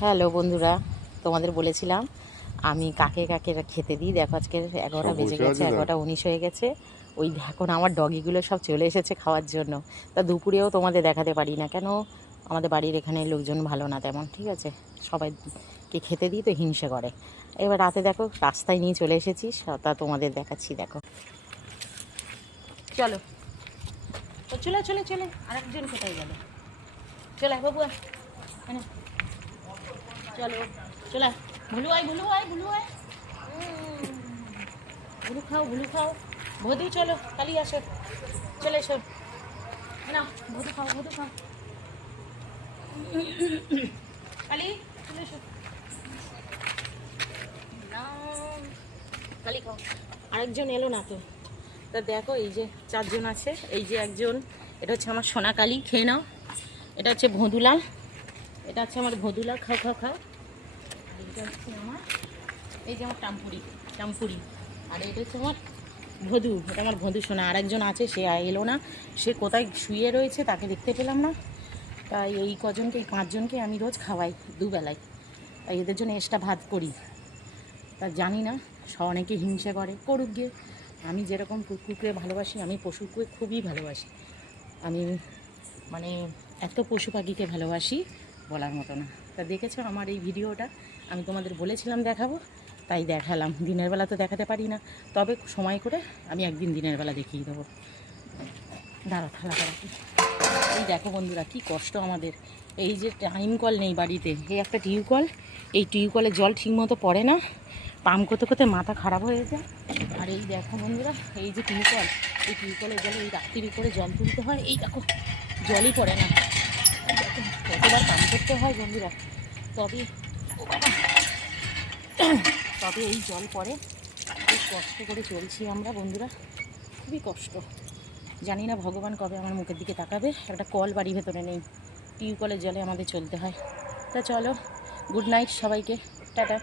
Hello বন্ধুরা, তোমাদের বলেছিলাম আমি কাকে কাকে খেতে দিই। দেখো আজকে 11টা বেজে গেছে, 11টা 19 হয়ে গেছে। ওই এখন আমার ডগিগুলো সব চলে এসেছে খাওয়ার জন্য। তা দুপুরেও তোমাদের দেখাতে পারি না, কেন আমাদের বাড়ির এখানে লোকজন ভালো না তেমন, ঠিক আছে। সবাইকে খেতে দিই তো হিংসে করে। এবার রাতে দেখো রাস্তায় নিয়ে চলে এসেছি, তা তোমাদের দেখাচ্ছি। দেখো চলো, চলে চলে চলে, আরেকজন কোথায় গেল? চলে বাবু, হ্যাঁ চলো চলে। ভুলু আয়, ভুলু আয়, ভুলু আয়, ভুলু খাও, ভুলু খাও। ভদু চলো, কালি আসো, চলে এসো না। ভদু খাও, ভদু খাও, কালি চলে এসো না, কালি খাও। আরেকজন এলো না তো। তা দেখো এই যে 4জন আছে। এই যে একজন, এটা হচ্ছে আমার সোনা কালি, খেয়ে নাও। এটা হচ্ছে ভদুলাল, এটা হচ্ছে আমার ভদুলাল, খাও খাও খাও। আর এটা হচ্ছে আমার, এই যে আমার টাম্পুরি, টাম্পুরি। আর এটা হচ্ছে আমার ভদু, এটা আমার ভদু সোনা। আর একজন আছে, সে এলো না, সে কোথায় শুয়ে রয়েছে তাকে দেখতে পেলাম না। তাই এই কজনকে, এই 5জনকে আমি রোজ খাওয়াই দুবেলায়। তাই এদের জন্য এক্সট্রা ভাত করি। তা জানি না, অনেকে হিংসে করে, করুক গিয়ে। আমি যেরকম কুকুরকে ভালোবাসি, আমি পশুকে খুবই ভালোবাসি। আমি মানে এত পশু পাখিকে ভালোবাসি বলার মতো না। তা দেখেছো আমার এই ভিডিওটা, আমি তোমাদের বলেছিলাম দেখাবো, তাই দেখালাম। দিনের বেলা তো দেখাতে পারি না, তবে সময় করে আমি একদিন দিনের বেলা দেখিয়ে দেবো। দাঁড়া থালা করাতে। এই দেখো বন্ধুরা, কি কষ্ট আমাদের। এই যে টাইম কল নেই বাড়িতে, এই একটা টিউবকল, এই টিউবকলের জল ঠিকমতো পড়ে না, পাম্প করতে করতে মাথা খারাপ হয়ে যায়। আর এই দেখো বন্ধুরা, এই যে টিউবকল, এই টিউবকলের জলে এই রাত্রির উপরে জল তুলতে হয়। এই দেখো জলই পড়ে না, দেখো কতবার পাম্প করতে হয় বন্ধুরা, তবে ও বাবা, তবে এই জল পড়ে। খুব কষ্ট করে চলছি আমরা বন্ধুরা, খুবই কষ্ট। জানি না ভগবান কবে আমার মুখের দিকে তাকাবে। একটা কল বাড়ির ভেতরে নেই, টিউবকলের জলে আমাদের চলতে হয়। তা চলো, গুড নাইট সবাইকে, টাটা।